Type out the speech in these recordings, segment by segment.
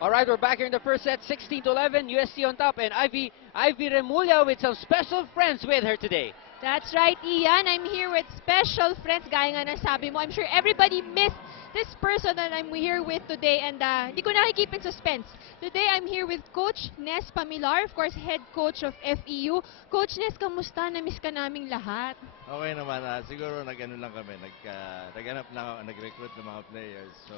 All right, we're back here in the first set, 16-11, UST on top, and Ivy Remulla with some special friends with her today. That's right, Ian. I'm here with special friends, gaya nga ng sabi mo. I'm sure everybody missed this person that I'm here with today, and hindi ko nakikip in suspense. Today, I'm here with Coach Ness Pamilar, of course, head coach of FEU. Coach Ness, kamusta? Na-miss ka naming lahat. Okay naman, siguro nag-ano lang kami, naghanap lang ako, nag-recruit ng mga players. So,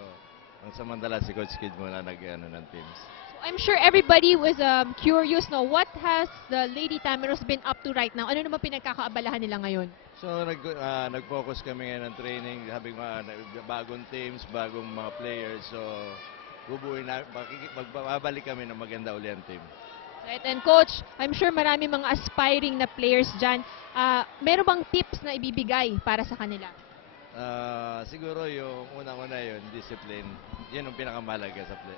ang samantala si Coach Kid muna nag-ano ng teams. So, I'm sure everybody was curious, no? What has the Lady Tameros been up to right now? Ano naman pinagkakaabalahan nila ngayon? So, nag-focus kami ngayon ng training, having mga bagong teams, bagong mga players. So, magbabalik kami ng maganda uli ang team. Right, and Coach, I'm sure marami mga aspiring na players dyan. Meron bang tips na ibibigay para sa kanila? Siguro yung unang-una yun, discipline. Yun ang pinakamahalaga sa play.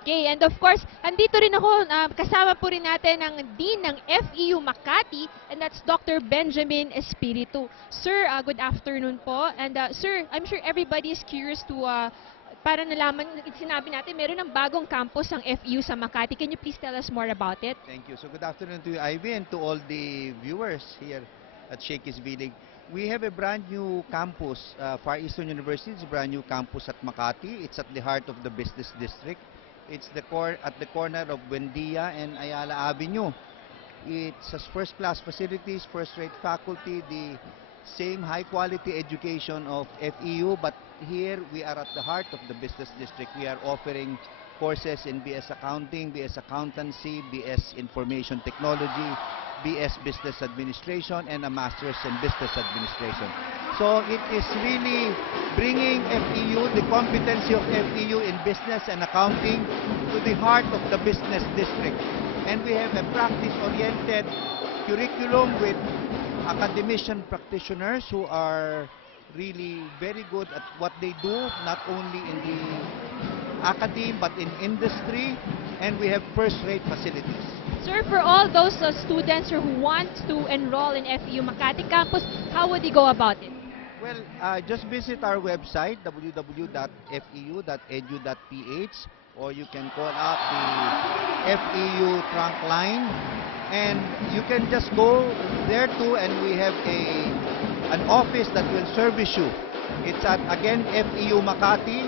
Okay, and of course, andito rin ako, kasama po rin natin ang Dean ng FEU Makati, and that's Dr. Benjamin Espiritu. Sir, good afternoon po. And sir, I'm sure everybody is curious to, para nalaman, sinabi natin, meron ng bagong campus ang FEU sa Makati. Can you please tell us more about it? Thank you. So good afternoon to you, Ivy, and to all the viewers here at Shakey's Village. We have a brand new campus, Far Eastern University. It's a brand new campus at Makati. It's at the heart of the business district. It's at the corner of Buendia and Ayala Avenue. It has first-class facilities, first-rate faculty, the same high-quality education of FEU, but here we are at the heart of the business district. We are offering courses in BS Accounting, BS Accountancy, BS Information Technology, BS Business Administration, and a Master's in Business Administration. So it is really bringing FEU, the competency of FEU in business and accounting, to the heart of the business district. And we have a practice-oriented curriculum with academician practitioners who are really very good at what they do, not only in the academy but in industry, and we have first-rate facilities. Sir, for all those students who want to enroll in FEU Makati campus, how would they go about it? Well, just visit our website, www.feu.edu.ph, or you can call up the FEU trunk line, and you can just go there too, and we have an office that will service you. It's at, again, FEU Makati.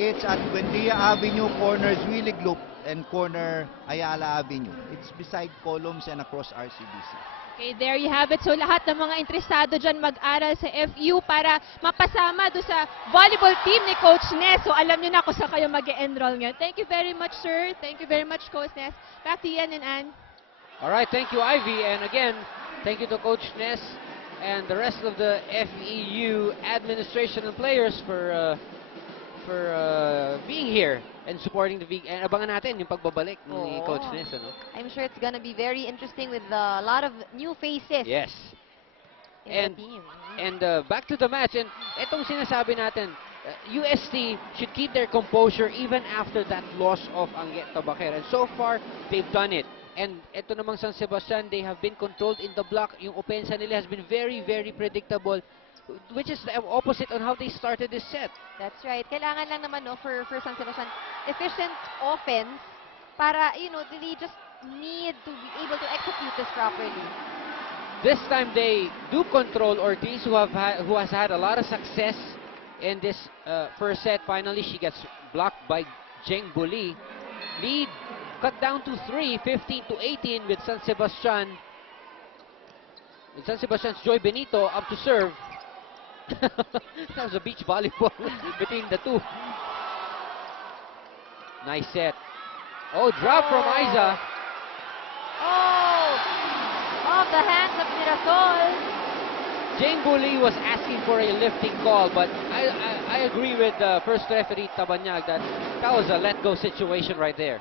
It's at Buendia Avenue, corner Zwilig Loop, and corner Ayala Avenue. It's beside Columns and across RCBC. Okay, there you have it. So lahat ng mga interesado dyan mag-aral sa FEU para mapasama doon sa volleyball team ni Coach Ness. So alam nyo na kung saan kayo mag-enroll ngayon. Thank you very much, sir. Thank you very much, Coach Ness. Back to Ian and Ann. All right, thank you, Ivy. And again, thank you to Coach Ness and the rest of the FEU administration and players for being here and supporting the league. And abangan natin yung pagbabalik ni Coach Ness. Ano? I'm sure it's gonna be very interesting with a lot of new faces. Yes. In the team. And back to the match. And itong sinasabi natin, UST should keep their composure even after that loss of Anguet Tabaquera. And so far, they've done it. And ito namang San Sebastian, they have been controlled in the block. Yung opensa nila has been very, very predictable, which is the opposite on how they started this set. That's right. Kailangan lang naman, no, for San Sebastian, efficient offense para, you know, they just need to be able to execute this properly. This time they do control Ortiz, who has had a lot of success in this first set. Finally, she gets blocked by Jeng Buli. Lead cut down to 3, 15-18 with San Sebastian. With San Sebastian's Joy Benito up to serve. That was a beach volleyball between the two. Nice set. Oh, drop from Aiza. Oh! Off the hands of Mirasol. Jane Buli was asking for a lifting call, but I agree with first referee Tabanyag that was a let-go situation right there.